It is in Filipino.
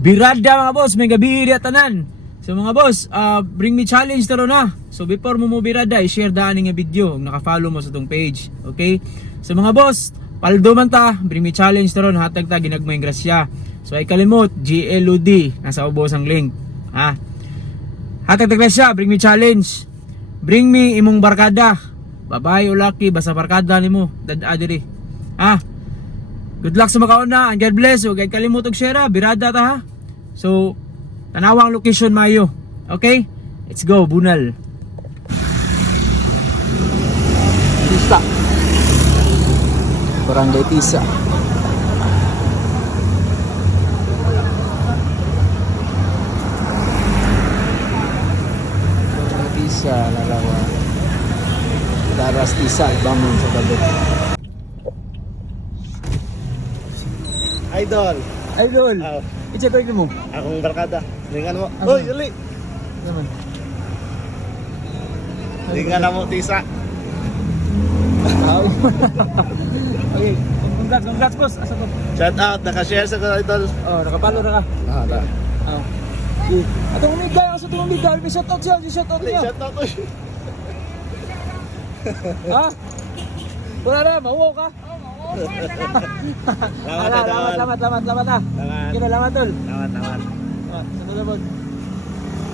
Birada mga boss, may gabi tanan. So mga boss, bring me challenge taro na. So before mo birada, i-share daan nga video kung naka-follow mo sa tong page. Okay? So mga boss, paldo man ta, bring me challenge taro na hatag ta ginagmayng grasya. So ay kalimot, GLOD nasa ubos ang link. Ha? Hatag ta grasya, bring me challenge. Bring me imong barkada. Babae o laki, basta barkada nimo, dad diri. Ha? Good luck sa makauna, and God bless. So, kay kalimut og share, birada ta ha. So, tanawang location mayo. Okay? Let's go, Bunal. Tisa. Barangay Tisa. Barangay Tisa, Larawan. Daras Tisa, bangon sa gabi. Idol. Idol. I-check mo. Akong barkada. Lingan mo. Asa? Hoy, uli. Naman. Lingan na mo, Tisa. Okay. Congrats boss. Asa to? Shout out. Naka-share sa ko, Idol. Oh, nakapalo na ka. Ta. Oh. Atong umigay ako sa itong umigay. May shoutout siya. May shoutout niya. Shout out. Ha? Wala na. Mauwaw ka. Salamat, Idol. Salamat na. Salamat. Kira, salamat tol. Salamat. Sunod na boss.